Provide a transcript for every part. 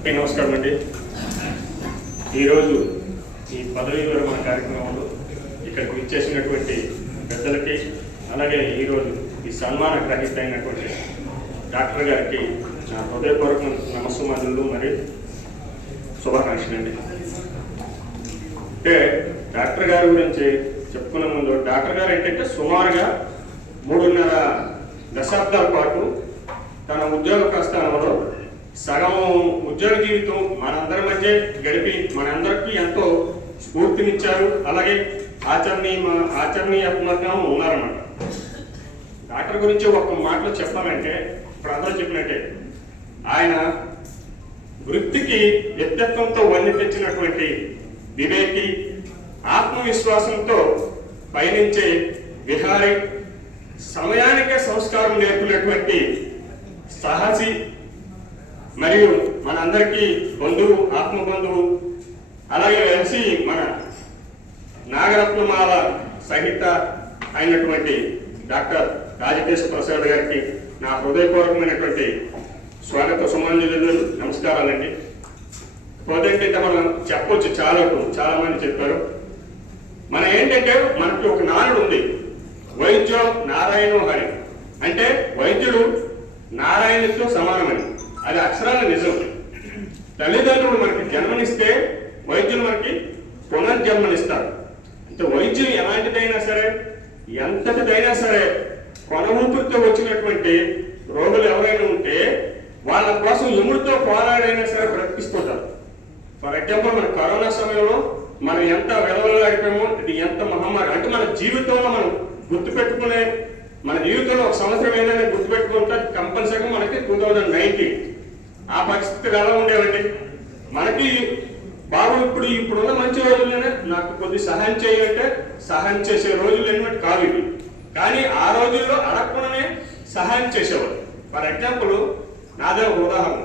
Okay, నమస్కారం అండి. ఈరోజు ఈ పదవీ విరమణ కార్యక్రమంలో ఇక్కడికి ఇచ్చేసినటువంటి పెద్దలకి అలాగే ఈరోజు ఈ సన్మాన గ్రహీత అయినటువంటి డాక్టర్ గారికి నా హృదయపూర్వక నమస్సుమానులు మరి శుభాకాంక్షలు అండి. అంటే డాక్టర్ గారి గురించి చెప్పుకునే ముందు డాక్టర్ గారు ఏంటంటే సుమారుగా మూడున్నర దశాబ్దాల పాటు తన ఉద్యోగ ప్రస్థానంలో సగం ఉద్యోగ జీవితం మనందరి మధ్య గడిపి మనందరికీ ఎంతో స్ఫూర్తినిచ్చారు. అలాగే ఆచరణీయ ఆచరణీయాత్మకంగా ఉన్నారన్నమాట. డాక్టర్ గురించి ఒక మాటలో చెప్పాలంటే ఇప్పుడు అందరూ చెప్పినట్టే. ఆయన వృత్తికి వ్యక్తిత్వంతో వన్ని తెచ్చినటువంటి వివేకి ఆత్మవిశ్వాసంతో పయనించే విహారి సమయానికే సంస్కారం నేర్పినటువంటి సాహసి మరియు మనందరికీ బంధువు ఆత్మ బంధువు అలాగే కలిసి మన నాగరత్నమాల సహిత అయినటువంటి డాక్టర్ రాజకేశ ప్రసాద్ గారికి నా హృదయపూర్వకమైనటువంటి స్వాగత సుమాంజలు నమస్కారాలండి. పోతే మనం చెప్పొచ్చు చాలా చాలా మంది చెప్పారు. మన ఏంటంటే మనకి ఒక నానుడు ఉంది. వైద్యం నారాయణ హరి. అంటే వైద్యుడు నారాయణతో సమానమని. అది అక్షరాల నిజం. తల్లిదండ్రులు మనకి జన్మనిస్తే వైద్యులు మనకి పునర్జన్మనిస్తారు. అంటే వైద్యం ఎలాంటిదైనా సరే ఎంతటిదైనా సరే కొన ఊపిరితో వచ్చినటువంటి రోగులు ఎవరైనా ఉంటే వాళ్ళ కోసం ఎముడితో పోరాడైనా సరే బ్రతికిస్తుంటారు ఫర్ ఎగ్జాంపుల్ మన కరోనా సమయంలో మనం ఎంత వెలవలాడిపోయామో ఇది ఎంత మహమ్మారి. అంటే మన జీవితంలో మనం గుర్తుపెట్టుకునే మన జీవితంలో ఒక సంవత్సరం ఏదైనా గుర్తుపెట్టుకుంటే కంపల్సరీగా మనకి టూ థౌజండ్ నైన్టీన్. ఆ పరిస్థితులు ఎలా ఉండేవండి? మనకి బాబు ఇప్పుడు ఇప్పుడున్న మంచి రోజుల్లోనే నాకు కొద్ది సహాయం చేయాలంటే సహాయం చేసే రోజులు ఎన్నట్టు కాదు ఇవి. కానీ ఆ రోజుల్లో అడగకుండానే సహాయం చేసేవారు. ఫర్ ఎగ్జాంపుల్ నాదే ఒక ఉదాహరణ.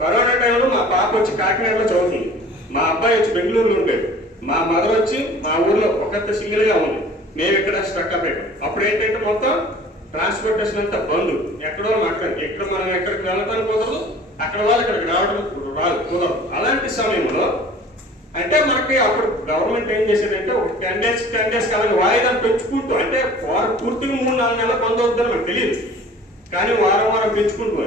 కరోనా టైంలో మా పాప వచ్చి కాకినాడలో చదువుతుంది. మా అబ్బాయి వచ్చి బెంగళూరులో ఉండేది. మా మదర్ వచ్చి మా ఊర్లో ఒక సింగిల్గా ఉంది. మేము ఇక్కడ స్ట్రక్ అయిపోయాం. అప్పుడు ఏంటంటే మొత్తం ట్రాన్స్పోర్టేషన్ అంతా బంద్. ఎక్కడో అక్కడ ఎక్కడ మనం ఎక్కడికి వెళ్ళటానికి కుదరదు. అక్కడ వాళ్ళు ఇక్కడికి రావడం రాదు కుదరదు. అలాంటి సమయంలో అంటే మనకి అప్పుడు గవర్నమెంట్ ఏం చేసేదంటే ఒక టెన్ డేస్ టెన్ డేస్ అలాగే వాయిదాలు పెంచుకుంటూ అంటే వారు పూర్తిగా మూడు నాలుగు నెలలు బంద్ అవుతుందని మనకు తెలియదు. కానీ వారం వారం పెంచుకుంటూ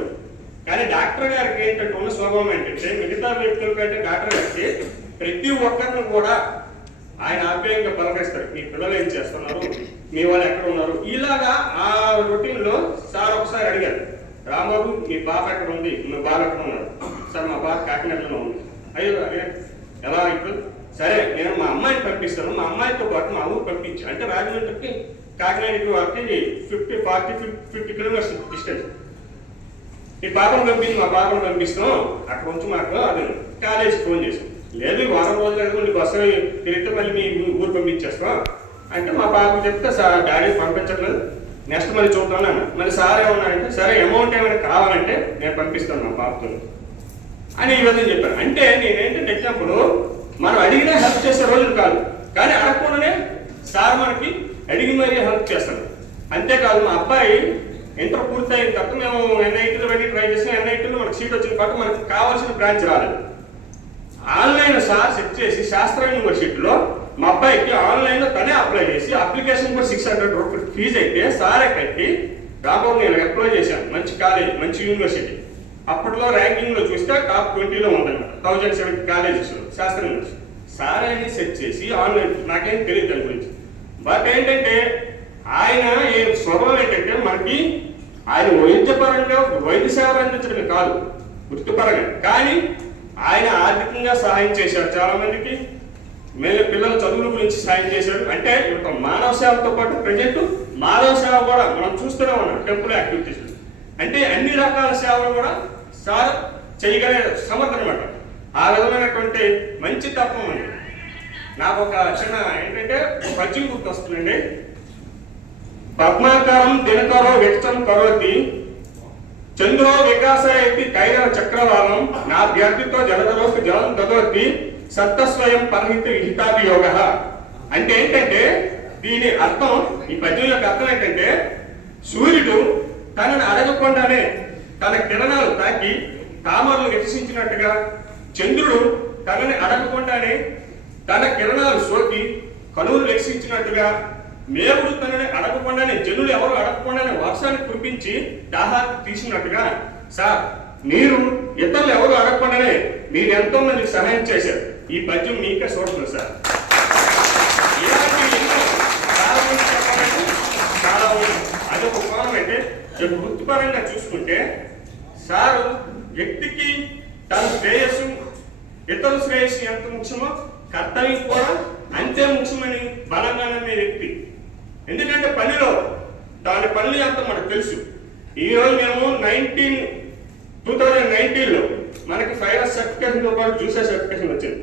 కానీ డాక్టర్ గారికి ఏంటంటే ఉన్న స్వభావం ఏంటంటే మిగతా వ్యక్తుల కంటే డాక్టర్ గారికి ప్రతి ఒక్కరిని కూడా ఆయన ఆప్యాయంగా పలకరిస్తారు మీ పిల్లలు ఏం చేస్తున్నారు? మీ వాళ్ళు ఎక్కడ ఉన్నారు? ఇలాగా ఆ రొటీన్లో సార్ ఒకసారి అడిగారు. రాంబాబు మీ పాప ఎక్కడ ఉంది? మీ బాబు ఎక్కడ ఉన్నారు సార్ మా బాబు కాకినాడలో ఉంది. అయ్యో ఎలా ఇప్పుడు? సరే నేను మా అమ్మాయిని పంపిస్తాను. మా అమ్మాయితో పాటు మా ఊరు పంపించి. అంటే రాజమండ్రికి కాకినాడకి వారికి fifty forty fifty kilometres distance. ఈ పాపను పంపించి మా పాపను పంపిస్తాం. అక్కడ ఉంచి మాకు అది కాలేజీకి ఫోన్ చేసాం లేదు వారం రోజులు అయితే నీకు తిరిగితే మళ్ళీ మీ ఊరు పంపించేస్తాం. అంటే మా పాపకు చెప్తే సార్ డాడీ పంపించట్లేదు. నెక్స్ట్ మళ్ళీ చూద్దాం అన్న మరి సార్ ఏమన్నారంటే సరే అమౌంట్ ఏమైనా కావాలంటే నేను పంపిస్తాను మా పాపతో. అని ఈ విధంగా చెప్పాను అంటే నేనేంటంటే ఎగ్జాంపుల్ మనం అడిగినా హెల్ప్ చేసే రోజులు కాదు. కానీ అడగకుండానే సార్ మనకి అడిగి మరీ హెల్ప్ చేస్తాడు. అంతేకాదు మా అబ్బాయి ఇంటర్ పూర్తయిన తర్వాత మేము ఎన్ఐటీలో వెళ్ళి ట్రై చేసిన ఎన్ఐటీలో మనకు సీట్ వచ్చిన కాబట్టి మనకు కావాల్సిన బ్రాంచ్ రాలేదు. ఆన్లైన్ సార్ సెట్ చేసి శాస్త్ర యూనివర్సిటీలో మా అబ్బాయికి ఆన్లైన్లో తనే అప్లై చేసి అప్లికేషన్ కూడా సిక్స్ హండ్రెడ్ రూపీస్ ఫీజు అయితే సారే కట్టి రాబోతు నేను అప్లై చేశాను. మంచి కాలేజ్ మంచి యూనివర్సిటీ. అప్పట్లో ర్యాంకింగ్లో చూస్తే టాప్ ట్వంటీలో ఉందన్నమాట. థౌజండ్ సెవెంటీ కాలేజెస్లో శాస్త్ర యూనివర్సిటీ సారే అని సెట్ చేసి ఆన్లైన్ నాకేం తెలియదు దాని గురించి. బట్ ఏంటంటే ఆయన ఏ స్వభావం ఏంటంటే మనకి ఆయన వైద్యపరంగా వైద్య సేవలు అందించడమే కాదు వృత్తిపరంగా. కానీ ఆయన ఆర్థికంగా సహాయం చేశాడు. చాలా మందికి మేము పిల్లల చదువుల గురించి సాయం చేశాడు. అంటే ఒక మానవ సేవతో పాటు ప్రజెంట్ మానవ సేవ కూడా మనం చూస్తూనే ఉన్నాం. టెంపుల్ యాక్టివిటీస్ అంటే అన్ని రకాల సేవలు కూడా సార్ చేయగలిగే సమర్థ అనమాట ఆ విధమైనటువంటి మంచి తత్వం అండి నాకు ఒక చిన్న ఏంటంటే ఒక పద్యం గుర్తొస్తుందండి. పద్మాకారం దినకరో వ్యక్తం కరోతి చంద్రో వికాసయతి కైరవ చక్రవాలం. నా అభ్యర్థితో జలధరోస్తు జలం దదోతి సత్తస్వయం పరహిత విహితాభియోగ. అంటే ఏంటంటే దీని అర్థం ఈ పద్యం యొక్క అర్థం ఏంటంటే సూర్యుడు తనని అడగకుండానే తన కిరణాలు తాకి తామరలు వికసించినట్టుగా చంద్రుడు తనని అడగకుండానే తన కిరణాలు సోకి కనువులు వికసించినట్టుగా మేవుడు తనని అడగకుండానే జనులు ఎవరు అడగకుండానే వర్షాన్ని కురిపించి దాహాన్ని తీసినట్టుగా. సార్ మీరు ఇతరులు ఎవరు అడగకుండానే మీరు ఎంతో మందికి సహాయం చేశారు. ఈ పద్యం మీకే చూడలేదు సార్. చాలా మంది అదొక కోణం అయితే ఇక వృత్తిపరంగా చూసుకుంటే సారు వ్యక్తికి తన శ్రేయస్సు ఇతర శ్రేయస్సు ఎంత ముఖ్యమో కర్తవ్యం కూడా అంతే ముఖ్యమని బలంగా నమ్మే వ్యక్తి. ఎందుకంటే పల్లెలో దాని పనులు అంతా మనకు తెలుసు. ఈ రోజు మేము నైన్టీన్ టూ థౌజండ్ నైన్టీన్లో మనకి ఫైవ్ ఇయర్స్ సర్టిఫికేషన్తో పాటు జ్యూసర్ సర్టిఫికేషన్ వచ్చింది.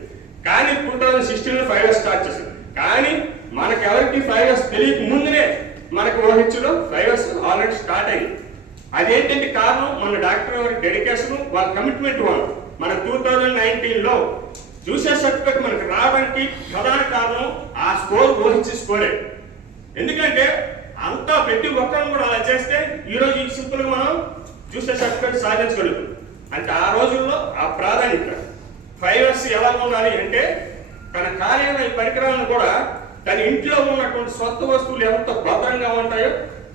కానీ టూ థౌజండ్ సిక్స్టీన్లో ఫైవ్ ఇయర్స్ స్టార్ట్ చేసింది. కానీ మనకి ఎవరికి ఫైవ్ ఇయర్స్ తెలియక ముందునే మనకి ఓహెచ్లో ఫైవ్ ఇయర్స్ ఆల్రెడీ స్టార్ట్ అయింది అదేంటంటే కారణం మన డాక్టర్ గారి డెడికేషన్ వాళ్ళ కమిట్మెంట్ వాళ్ళు మన టూ థౌజండ్ నైన్టీన్లో చూసే సర్టిఫికేట్ మనకి రావడానికి ప్రధాన కారణం ఆ స్కోర్ ఊహించి స్కోరే ఎందుకంటే అంతా ప్రతి ఒక్కరు కూడా అలా చేస్తే ఈ రోజు ఈ సింపుల్గా మనం చూసే సర్టిఫికేట్ సాధించగలుగుతాం. అంటే ఆ రోజుల్లో ఆ ప్రాధాన్యత. ఫైవ్ ఎలా ఉండాలి అంటే తన కార్యాలయ పరికరాలను కూడా తన ఇంట్లో ఉన్నటువంటి స్వత్త వస్తువులు ఎంత భద్రంగా ఉంటాయో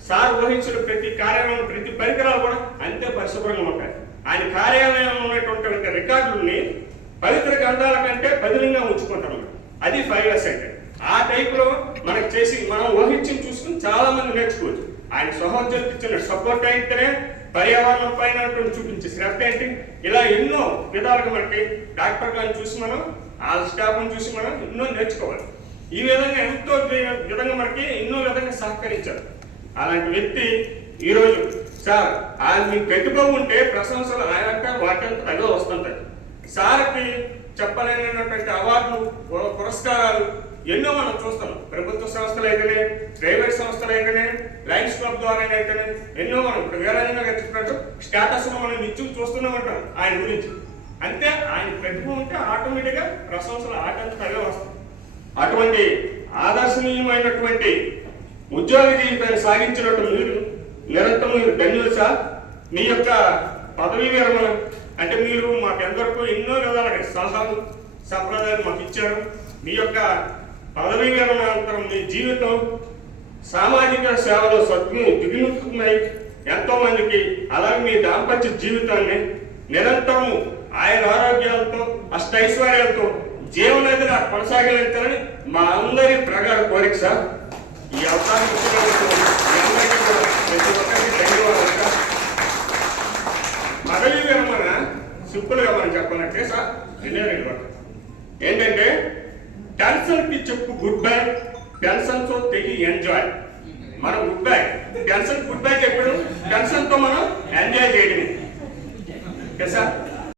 సార్ వహించిన ప్రతి కార్యాలయం ప్రతి పరికరాలు కూడా అంతే పరిశుభ్రంగా ఉంటాయి. ఆయన కార్యాలయంలో ఉన్నటువంటి రికార్డుల్ని పవిత్ర గ్రంథాల కంటే పదిలంగా ఉంచుకుంటాం అది ఫైవ్ ఇయర్స్ అంటే. ఆ టైప్లో మనకు చేసి మనం ఊహించి చూసుకుని చాలా మంది నేర్చుకోవచ్చు. ఆయన సహోద్యోగి ఇచ్చిన సపోర్ట్ అయితేనే పర్యావరణం పైన చూపించే శ్రద్ధ ఏంటి? ఇలా ఎన్నో విధాలుగా మనకి డాక్టర్ గారిని చూసి మనం ఆ స్టాఫ్ని చూసి మనం ఎన్నో నేర్చుకోవాలి. ఈ విధంగా ఎంతో విధంగా మనకి ఎన్నో విధంగా సహకరించారు. అలాంటి వ్యక్తి ఈరోజు సార్ ఆయన మీ ప్రతిభ ఉంటే ప్రశంసలు ఆయన వాటిని అదే వస్తుంటాయి. సార్కి చెప్పలేనటువంటి అవార్డులు పురస్కారాలు ఎన్నో మనం చూస్తాం. ప్రభుత్వ సంస్థలు అయితేనే ప్రైవేట్ సంస్థలు అయితేనే లైన్స్ క్లబ్ ద్వారా అయితేనే ఎన్నో మనం ఇప్పుడు వీరాజంగా గారు చెప్పినట్టు స్టేటస్ మనం నిత్యం చూస్తూనే ఉంటాం ఆయన గురించి. అంతే ఆయన ప్రతిభ ఉంటే ఆటోమేటిక్గా ప్రశంసలు ఆటంతగా వస్తాయి. అటువంటి ఆదర్శనీయమైనటువంటి ఉద్యోగ జీవితాన్ని సాగించినట్టు మీరు నిరంతరం మీరు ధన్యులు సార్ మీ యొక్క పదవీ విరమణ అంటే మీరు మాకు మాకెందరికీ ఎన్నో విధాలుగా సలహాలు సంప్రదాయాలు మాకు ఇచ్చారు మీ యొక్క పదవీ విరమణ అనంతరం మీ జీవితం సామాజిక సేవలో సద్గు దిగులుతున్నాయి. ఎంతో మందికి అలాగే మీ దాంపత్య జీవితాన్ని నిరంతరము ఆయన ఆరోగ్యాలతో అష్టైశ్వర్యాలతో జీవనదిగా కొనసాగించాలని మా అందరి ప్రగాఢ కోరిక సార్. ఈ అవకాశం ప్రతి ఒక్కరికి ధన్యవాదాలు సార్. పదవి విరమణ సింపుల్గా మనం చెప్పాలంటే సార్ ఇంజనీరింగ్ రెండు ఏంటంటే టెన్షన్కి చెప్పు గుడ్ బై టెన్షన్తో తెగి ఎంజాయ్ మన goodbye tension goodbye చెప్పడం. టెన్షన్తో మనం ఎంజాయ్ చేయడమే. Okay sir